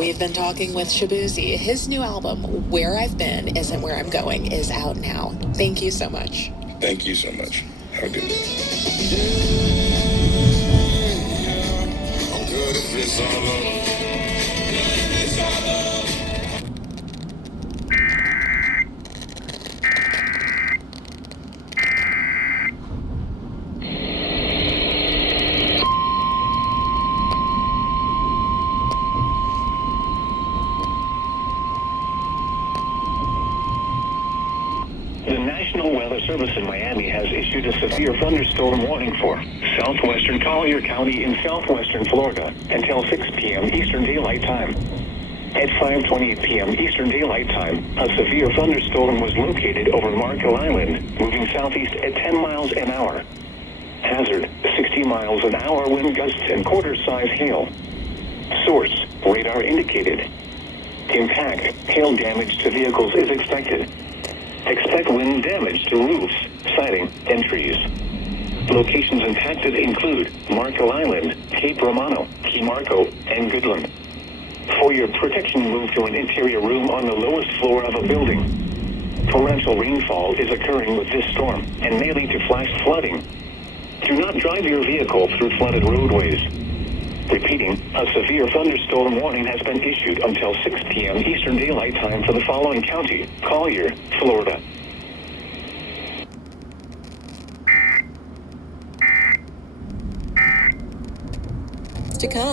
We've been talking with Shabuzi. His new album, Where I've Been Isn't Where I'm Going, is out now. Thank you so much. Thank you so much. Have a good day. I'm good if it's all over. The National Weather Service in Miami has issued a severe thunderstorm warning for southwestern Collier County in southwestern Florida until 6 p.m. Eastern Daylight Time. At 5:28 p.m. Eastern Daylight Time, a severe thunderstorm was located over Marco Island, moving southeast at 10 miles an hour. Hazard, 60 miles an hour wind gusts and quarter-size hail. Source, radar indicated. Impact, hail damage to vehicles is expected. Expect wind damage to roofs, siding, and trees. Locations impacted include Marco Island, Cape Romano, Key Marco, and Goodland. For your protection, move to an interior room on the lowest floor of a building. Torrential rainfall is occurring with this storm and may lead to flash flooding. Do not drive your vehicle through flooded roadways. Repeating, a severe thunderstorm warning has been issued until 6 p.m. Eastern Daylight Time for the following county: Collier, Florida. To come.